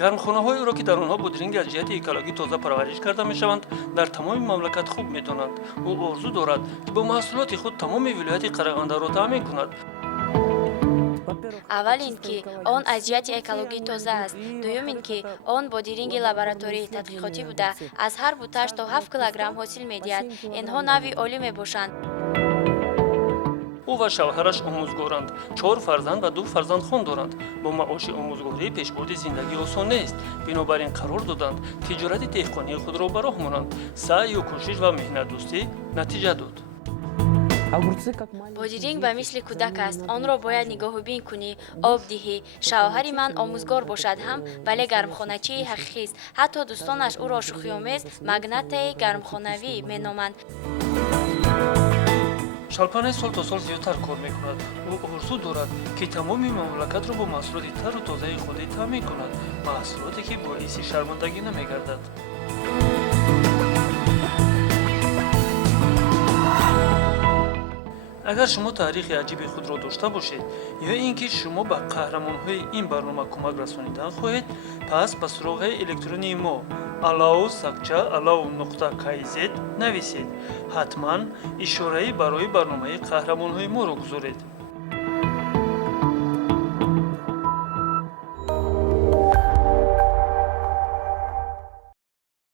гармхонаҳои ӯро ки дар онҳо будиринги аз ҷиҳати экологӣ тоза парвариш карда мешаванд дар тамоми мамлакат хуб медонанд. ӯ орзу дорад ки бо маҳсулоти худ тамоми вилояти қарағандаро таъмин кунад. аввал ин ки он аз ҷиҳати экологӣ тоза аст, дуюм ин ки он бо диринги лаборатории тадқиқотӣ буда аз ҳар буташ то 7 килограмм ҳосил медиҳад. инҳо нави олӣ мебошанд. ӯ ва шавҳараш омӯзгоранд, 4 фарзанд ва 2 фарзандхон доранд. бо маоши омӯзгорӣ пешбурди зиндагӣ осон нест. бинобар ин қарор доданд тиҷорати деҳқонии худро ба роҳ монанд. саъю кӯшиш ва меҳнатдӯстӣ натиҷа дод. бодиринг ба мисли кӯдак аст. онро бояд нигоҳубин кунӣ, об диҳӣ. шавҳари ман омӯзгор бошад ҳам, вале гармхоначии ҳақиқист. ҳатто дӯстонаш ӯро шӯхиомез магнатаи гармхонавӣ меноманд. шалпане сол то сол зиёдтар кор мекунад. ӯ орзу дорад ки тамоми мамлакатро бо маҳсулоти тару тозаи худӣ таъмин кунад, маҳсулоте ки боиси шармандагӣ намегардад. агар шумо таърихи аҷиби худро дошта бошед ё ин ки шумо ба қаҳрамонҳои ин барнома кӯмак расонидан хоҳед, пас ба суроғи электронии мо alao@alao.kz нависед. ҳатман ишораи барои барномаи қаҳрамонҳои моро гузоред.